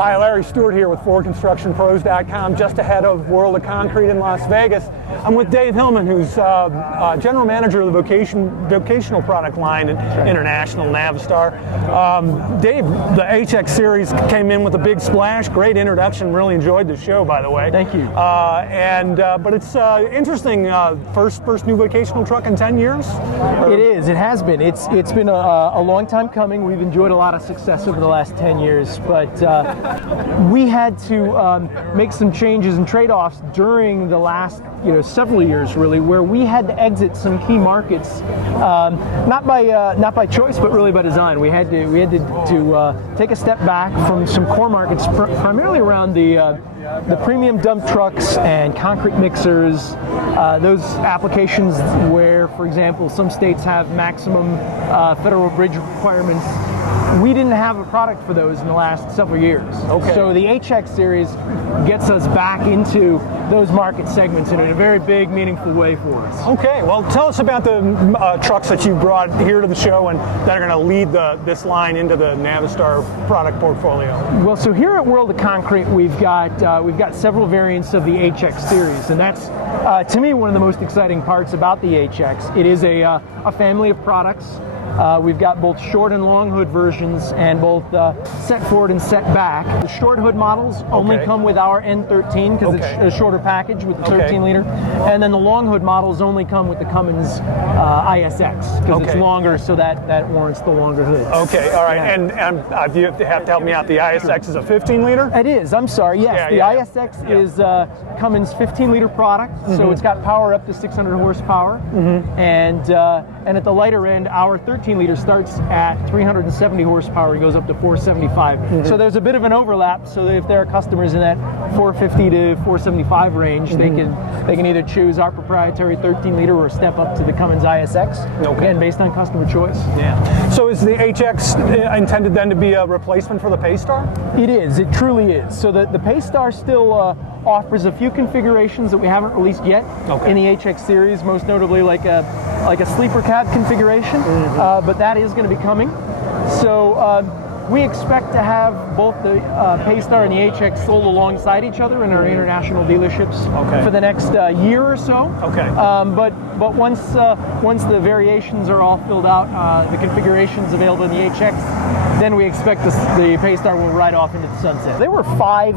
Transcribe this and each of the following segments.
Hi, Larry Stewart here with FordConstructionPros.com, just ahead of World of Concrete in Las Vegas. I'm with Dave Hillman, who's General Manager of the Vocational product line at International Navistar. Dave, the HX series came in with a big splash. Great introduction. Really enjoyed the show, by the way. Thank you. But it's interesting. First new vocational truck in 10 years? It is. It has been. It's been a long time coming. We've enjoyed a lot of success over the last 10 years, but we had to make some changes and trade-offs during the last several years, really, where we had to exit some key markets, not by choice, but really by design. We had to take a step back from some core markets, primarily around the premium dump trucks and concrete mixers, those applications where, for example, some states have maximum federal bridge requirements. We didn't have a product for those in the last several years. Okay. So the HX series gets us back into those market segments in a very big, meaningful way for us. Okay, well, tell us about the trucks that you brought here to the show and that are going to lead this line into the Navistar product portfolio. Well, so here at World of Concrete, we've got several variants of the HX series, and that's to me one of the most exciting parts about the HX. It is a family of products. We've got both short and long hood versions, and both set forward and set back. The short hood models only come with our N13 because it's a shorter package with the 13-liter, and then the long hood models only come with the Cummins ISX because it's longer, so that warrants the longer hood. Okay, all right, and you have to help me out. The ISX is a 15-liter? It is. I'm sorry. Yes, the ISX is Cummins 15-liter product, so it's got power up to 600 horsepower, and at the lighter end, our 13-liter starts at 370 horsepower and goes up to 475. So there's a bit of an overlap. So that if there are customers in that 450 to 475 range, they can either choose our proprietary 13-liter or step up to the Cummins ISX. Again, based on customer choice. Yeah. So is the HX intended then to be a replacement for the Paystar? It is. It truly is. So the Paystar still offers a few configurations that we haven't released yet in the HX series, most notably like a sleeper cab configuration, but that is going to be coming. So we expect to have both the Paystar and the HX sold alongside each other in our international dealerships for the next year or so. But once the variations are all filled out, the configurations available in the HX, then we expect the Paystar will ride off into the sunset. There were 5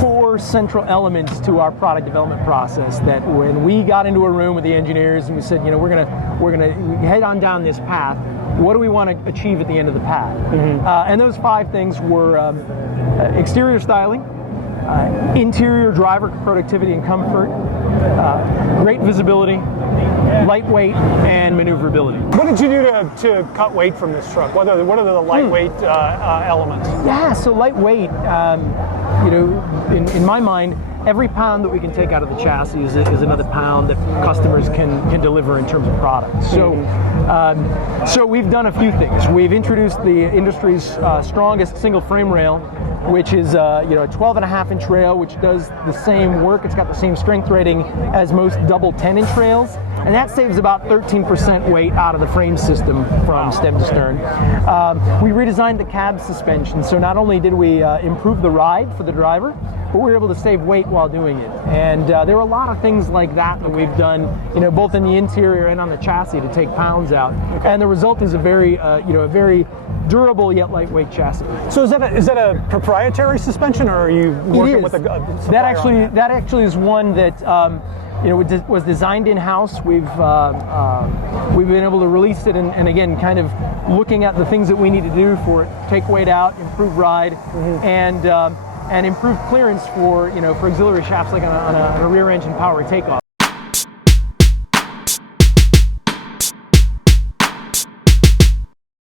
core central elements to our product development process that when we got into a room with the engineers and we said, we're gonna head on down this path, what do we want to achieve at the end of the path? And those 5 things were exterior styling, interior driver productivity and comfort, great visibility, lightweight, and maneuverability. What did you do to cut weight from this truck? What are the lightweight elements? Yeah, so lightweight, in my mind, every pound that we can take out of the chassis is another pound that customers can deliver in terms of product. So we've done a few things. We've introduced the industry's strongest single frame rail, which is a 12.5-inch rail, which does the same work. It's got the same strength rating as most double 10-inch rails, and that saves about 13% weight out of the frame system from stem to stern. We redesigned the cab suspension, so not only did we improve the ride for the driver, but we were able to save weight while doing it. And there were a lot of things like that we've done, both in the interior and on the chassis to take pounds out. And the result is a very durable yet lightweight chassis. So is that a proprietary suspension, or are you working with a supplier? That actually is one that was designed in-house. We've been able to release it, and again, kind of looking at the things that we need to do for it: take weight out, improve ride, and improve clearance for auxiliary shafts like on a rear engine power takeoff.